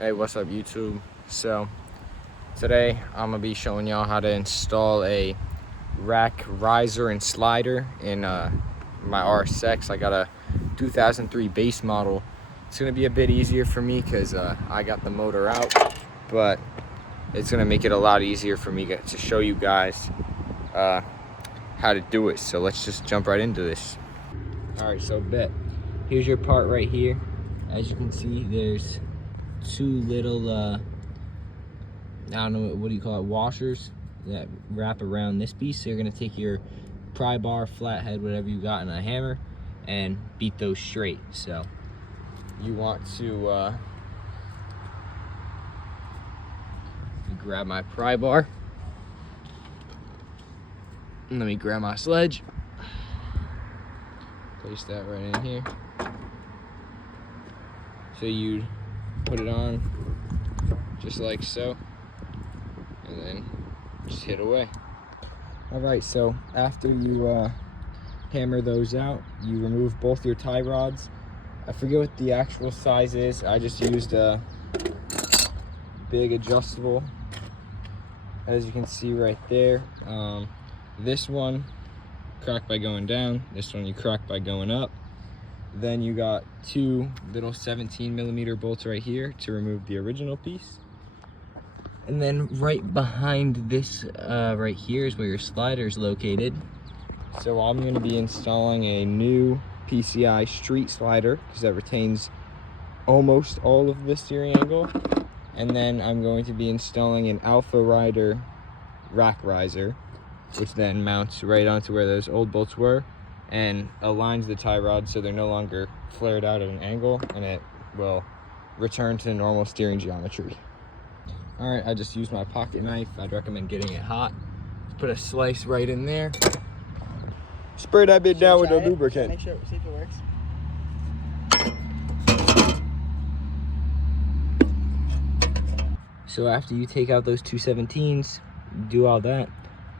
Hey, what's up YouTube? So today I'm gonna be showing y'all how to install a rack riser and slider in my RSX. I got a 2003 base model. It's gonna be a bit easier for me because I got the motor out, but it's gonna make it a lot easier for me to show you guys how to do it. So let's just jump right into this. All right, so here's your part right here. As you can see, there's two little I don't know, what do you call it, washers that wrap around this piece. So you're gonna take your pry bar, flathead, whatever you got, and a hammer and beat those straight. So you want to grab my pry bar, and let me grab my sledge, place that right in here. So you put it on just like so, and then just hit away. All right, so after you hammer those out, you remove both your tie rods. I forget what the actual size is. I just used a big adjustable, as you can see right there. This one crack by going down, this one you crack by going up. Then you got two little 17mm bolts right here to remove the original piece. And then right behind this right here is where your slider is located. So I'm going to be installing a new PCI street slider because that retains almost all of the steering angle. And then I'm going to be installing an Alpha Rider rack riser, which then mounts right onto where those old bolts were and aligns the tie rod so they're no longer flared out at an angle, and it will return to normal steering geometry. All right, I just used my pocket knife. I'd recommend getting it hot. Put a slice right in there. Spray that bit down with the lubricant. Make sure, see if it works. So after you take out those two 17s, do all that,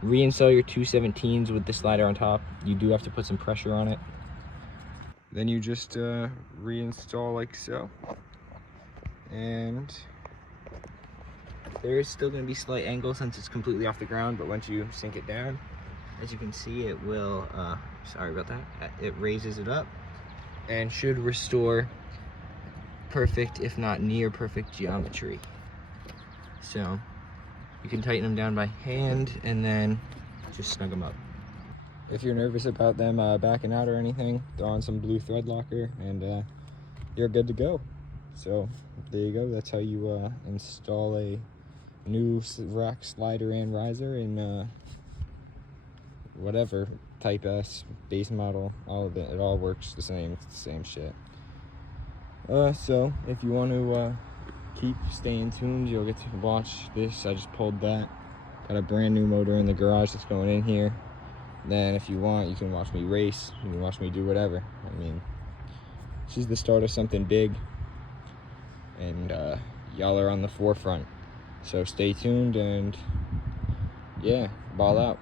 reinstall your two 17s with the slider on top. You do have to put some pressure on it. Then you just reinstall like so. And there is still going to be slight angle since it's completely off the ground, but once you sink it down, as you can see, it will, sorry about that, it raises it up and should restore perfect, if not near perfect geometry. So you can tighten them down by hand and then just snug them up. If you're nervous about them backing out or anything, throw on some blue Threadlocker and you're good to go. So there you go. That's how you install a new rack slider and riser in whatever Type S, base model, all of it. It all works the same. It's the same shit. So if you want to keep staying tuned, you'll get to watch this. I just pulled that. Got a brand new motor in the garage that's going in here. Then if you want, you can watch me race. You can watch me do whatever. I mean, this is the start of something big, and y'all are on the forefront. So stay tuned and yeah, ball out.